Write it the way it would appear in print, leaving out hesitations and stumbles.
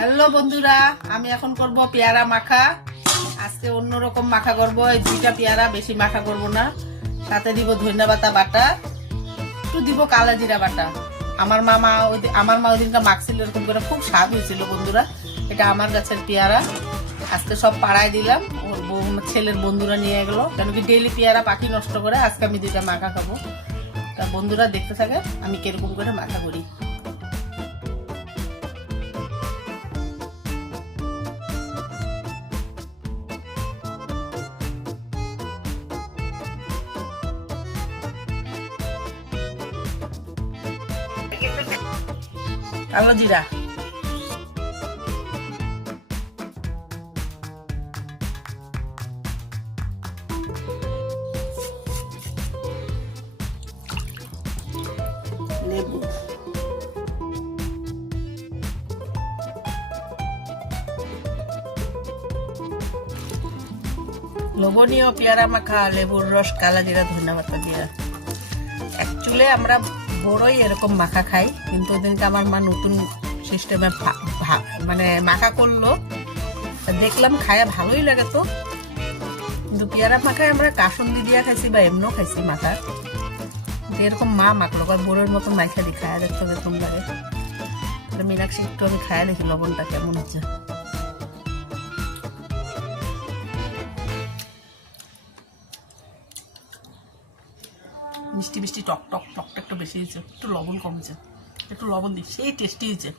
Hello বন্ধুরা, আমি এখন করব পেয়ারা মাখা। আজকে অন্যরকম মাখা করব। এই দুইটা পেয়ারা, বেশি মাখা করব না। সাথে দিব ধনিয়া পাতা বাটা, একটু দিব কালা জিরা বাটা। আমার মা ওই দিনটা মাখছিল, এরকম করে খুব স্বাদ হয়েছিল বন্ধুরা। এটা আমার গাছের পেয়ারা। আজকে সব পাড়ায় দিলাম। ওর ছেলের বন্ধুরা নিয়ে গেলো, কেন কি ডেইলি পেয়ারা পাখি নষ্ট করে। আজকে আমি দুইটা মাখা খাবো। তা বন্ধুরা দেখতে থাকে আমি কিরকম করে মাখা করি। কালো জিরা, লেবু, লবণীয় পেয়ারা মাখা, লেবুর রস, কালা জিরা, ধনিয়া পাতা দিয়া। অ্যাকচুয়ালি আমরা বড়ই এরকম মাখা খাই, কিন্তু ওদিনকে আমার মা নতুন সিস্টেমে মানে মাখা করলো, দেখলাম খায়া ভালোই লাগে। তো কিন্তু পেয়ারা মাখায় আমরা কাসুন্দি দিয়া খাইছি বা এমনও খাইছি মাখা। এরকম মা মাখলো বড়ের মতন মাখা দি খায়া দেখতে এরকম লাগে। মীনাক্ষী একটু আমি খায়া দেখি লবণটা কেমন হচ্ছে। মিষ্টি মিষ্টি টক টক টকটা একটু বেশি হয়েছে, একটু লবণ কমছে, একটু লবণ দিই, সেই টেস্টি হয়েছে।